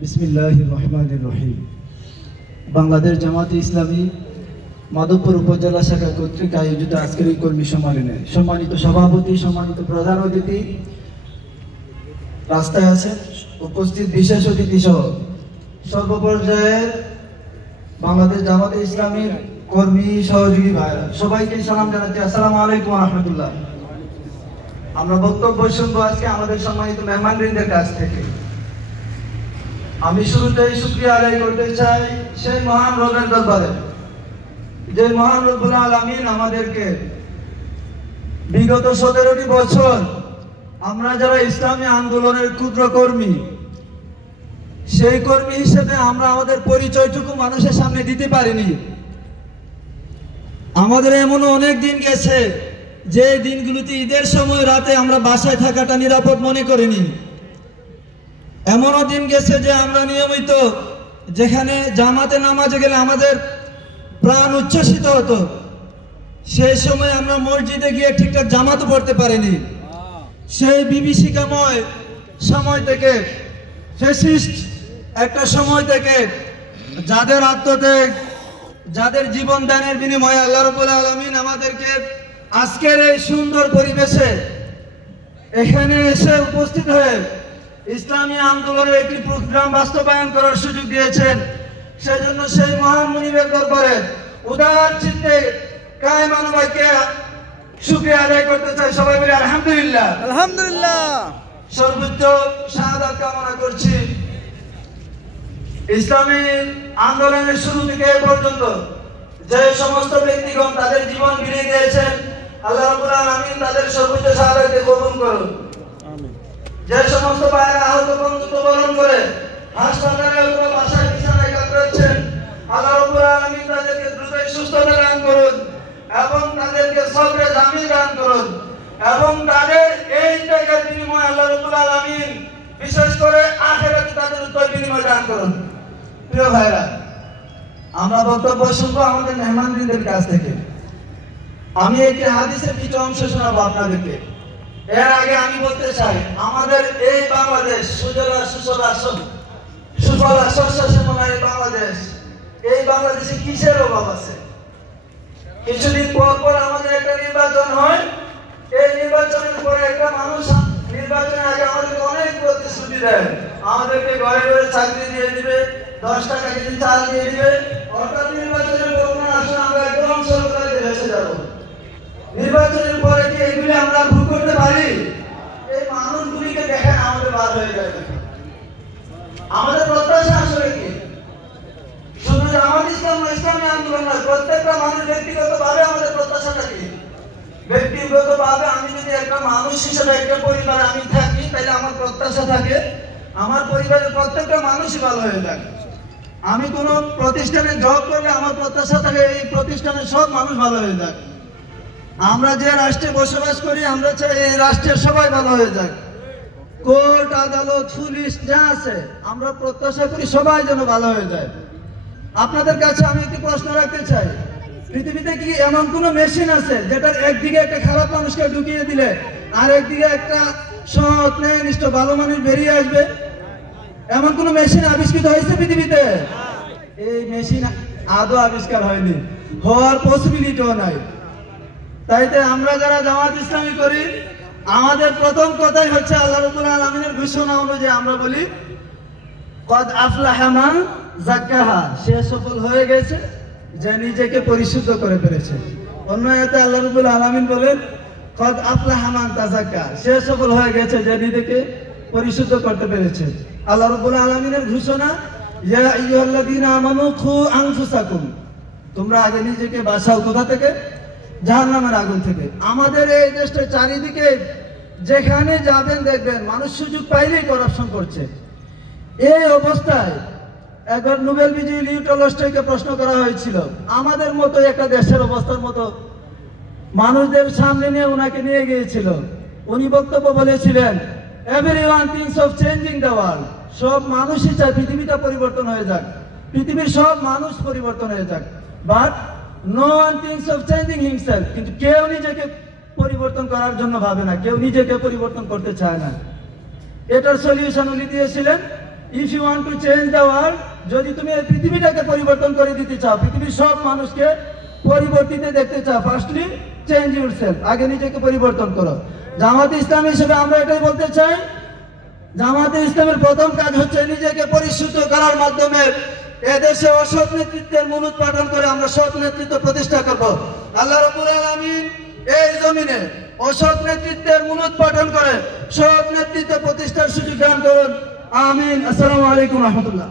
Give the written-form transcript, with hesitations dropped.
বিসমিল্লাহির রহমানির রহিম। বাংলাদেশ জামাতে ইসলামী মাধবপুর উপজেলা শাখা কর্তৃক আয়োজিত আজকের এই কর্মী সম্মেলনে সম্মানিত সভাপতি, সম্মানিত প্রধান অতিথি, রাস্তায় আছেন উপস্থিত বিশেষ অতিথি সহ সর্বপর্যায়ের বাংলাদেশ জামাতে ইসলামীর কর্মী সহযোগী ভাইরা সবাইকে সালাম জানাচ্ছি। আসসালামু আলাইকুম ওয়া রাহমাতুল্লাহ। আমরা বক্তব্য শুনবো আজকে আমাদের সম্মানিত মেহমানবৃন্দের কাছ থেকে। আমি শুরুতেই শুকরিয়া আদায় করতে চাই সেই মহান রবের দরবারে, যে মহান রব্বুল আলামিন আমাদেরকে বিগত 17টি বছর আমরা যারা ইসলামী আন্দোলনের ক্ষুদ্র কর্মী, সেই কর্মী হিসেবে আমরা আমাদের পরিচয়টুকু মানুষের সামনে দিতে পারিনি। আমাদের এমনও অনেক দিন গেছে যে দিনগুলোতে ঈদের সময় রাতে আমরা বাসায় থাকাটা নিরাপদ মনে করিনি। এমনও দিন গেছে যে আমরা নিয়মিত যেখানে জামাতে নামাজে গেলে আমাদের প্রাণ উচ্ছ্বসিত হতো, সেই সময় আমরা মসজিদে গিয়ে ঠিকঠাক জামাতও পড়তে পারিনি। সেই বিভীষিকাময় সময় থেকে, ফ্যাসিস্ট একটা সময় থেকে যাদের আত্মত্যাগ, যাদের জীবন দানের বিনিময়ে আল্লাহ রাব্বুল আলামিন আমাদেরকে আজকের এই সুন্দর পরিবেশে এখানে এসে উপস্থিত হয়ে ইসলামী আন্দোলনের একটি প্রোগ্রাম বাস্তবায়ন করার সুযোগ দিয়েছেন, সেজন্য সেই মহান মুনিবের দরবারে উদার চিত্তে কায়েমান ভাইকে শুকরিয়া আদায় করতে চাই। সবাই বলি আলহামদুলিল্লাহ। আলহামদুলিল্লাহ। সর্বোচ্চ শাহাদাত কামনা করছি। ইসলামী আন্দোলনের শুরু থেকে এ পর্যন্ত যে সমস্ত ব্যক্তিগণ তাদের জীবন বিলিয়ে দিয়েছেন, আল্লাহ রাব্বুল আলামিন তাদের সর্বোচ্চ শাহাদাতকে কবুল করুন। আমিন। যে সমস্ত ভাইরা আহত বন্ধুত্ব বরণ করে হাসপাতালে অথবা বাসায় বিছানায় কাতরাচ্ছেন, আল্লাহ রাব্বুল আলামিন তাদেরকে দ্রুত সুস্থতা দান করুন এবং তাদেরকে সবরে জামিন দান করুন এবং তাদের এই ত্যাগের বিনিময়ে আল্লাহ রাব্বুল আলামিন বিশেষ করে আখিরাতে তাদের উত্তর বিনিময় দান করুন। প্রিয় ভাইরা, আমরা বক্তব্য শুনবো আমাদের মেহমানবৃন্দের কাছ থেকে। আমি একটি হাদিসের কিছু অংশ শোনাবো আপনাদেরকে। এর আগে আমি বলতে চাই, আমাদের এই বাংলাদেশ সুজলা সুফলা শস্যশ্যামল বাংলাদেশ, এই বাংলাদেশে কিসের অভাব আছে? কিছুদিন পর পর আমাদের একটা নির্বাচন হয়, এই নির্বাচনের পরে একটা মানুষ নির্বাচনের আগে আমাদেরকে অনেক প্রতিশ্রুতি দেয়, আমাদেরকে ঘরে ঘরে চাকরি দিয়ে দিবে, 10 টাকা কেজি চাল দিয়ে দিবে, অর্থাৎ নির্বাচনের পরিমাণ আসলে আমরা একদম সরকারে ভেসে যাব। নির্বাচনের পরে কি এগুলি আমরা ভুল করতে পারি? এই মানুষগুলিকে দেখেন আমাদের বার হয়ে যায়। আমাদের প্রত্যাশা আসলে কি? শুধু জামাত ইসলাম ইসলামী আন্দোলন নয়, প্রত্যেকটা মানুষ ব্যক্তিগতভাবে আমাদের প্রত্যাশাটা কি? ব্যক্তিগতভাবে আমি যদি একটা মানুষ হিসেবে একটা পরিবারে আমি থাকি, তাহলে আমার প্রত্যাশা থাকে আমার পরিবারের প্রত্যেকটা মানুষই ভালো হয়ে যায়। আমি কোনো প্রতিষ্ঠানে জব করলে আমার প্রত্যাশা থাকে এই প্রতিষ্ঠানের সব মানুষ ভালো হয়ে যায়। আমরা যে রাষ্ট্রে বসবাস করি, আমরা চাই এই রাষ্ট্রের সবাই ভালো হয়ে যায়। কোর্ট আদালত পুলিশ যা আছে, আমরা প্রত্যাশা করি সবাই যেন ভালো হয়ে যায়। আপনাদের কাছে আমি একটি প্রশ্ন রাখতে চাই, পৃথিবীতে কি এমন কোন মেশিন আছে যেটার একদিকে একটা খারাপ মানুষকে ঢুকিয়ে দিলে আর একদিকে একটা সৎ ন্যায়নিষ্ঠ ভালো মানুষ বেরিয়ে আসবে? এমন কোন মেশিন আবিষ্কৃত হয়েছে পৃথিবীতে? এই মেশিন আদৌ আবিষ্কার হয়নি, হওয়ার পসিবিলিটিও নাই। তাইতে আমরা যারা জামাত ইসলামী করি, আমাদের প্রথম কথাই হচ্ছে আল্লাহ রাব্বুল আলামিনের ঘোষণা অনুযায়ী আমরা বলি কদ আফলাহা মান যাক্কাহা, সে সফল হয়ে গেছে যে নিজেকে পরিশুদ্ধ করে ফেলেছে। অন্য আয়াতে আল্লাহ রাব্বুল আলামিন বলেন কদ আফলাহা মান তাযাক্কা, সে সফল হয়ে গেছে যে নিজেকে পরিশুদ্ধ করতে পেরেছে। আল্লাহ রাব্বুল আলামিনের ঘোষণা ইয়া আইয়ুহাল্লাযীনা আমানু খু আনফুসাকুম, তোমরা আগে নিজেকে বাঁচাও কোথা থেকে? জাহান্নামের আগুন থেকে। আমাদের এই দেশটা চারিদিকে যেখানে যাবেন দেখবেন মানুষ সুযোগ পাইলেই করাপশন করছে। এই অবস্থায় একবার নোবেল বিজয়ী লিও টলস্টয়কে প্রশ্ন করা হয়েছিল আমাদের মতো একটা দেশের অবস্থার মতো মানুষদের সামনে নিয়ে ওনাকে নিয়ে গিয়েছিল। উনি বক্তব্য বলেছিলেন everyone things of changing the world, সব মানুষই চায় পৃথিবীটা পরিবর্তন হয়ে যাক, পৃথিবীর সব মানুষ পরিবর্তন হয়ে যাক, but no one thinks of changing himself, কিন্তু কেউ নিজেকে পরিবর্তন করার জন্য ভাবে না, কেউ নিজেকে পরিবর্তন করতে চায় না। এটার সলিউশন উনি দিয়েছিলেন, if you want to change the world, যদি তুমি এই পৃথিবীটাকে পরিবর্তন করে দিতে চাও, পৃথিবীর সব মানুষকে পরিবর্তিত দেখতে চাও, ফার্স্টলি চেঞ্জ ইউরসেলফ, আগে নিজেকে পরিবর্তন করো। জামাতে ইসলামী হিসেবে আমরা এটাই বলতে চাই, জামাতে ইসলামের প্রথম কাজ হচ্ছে নিজেকে পরিশুদ্ধ করার মাধ্যমে এদেশে অসৎ নেতৃত্বের মূলোৎপাটন করে আমরা সৎ নেতৃত্ব প্রতিষ্ঠা করব। আল্লাহ রাব্বুল আলামিন এই জমিনে অসৎ নেতৃত্বের মূলোৎপাটন করে সৎ নেতৃত্ব প্রতিষ্ঠার সুযোগ দান করুন। আমিন। আসসালামু আলাইকুম রহমতুল্লাহ।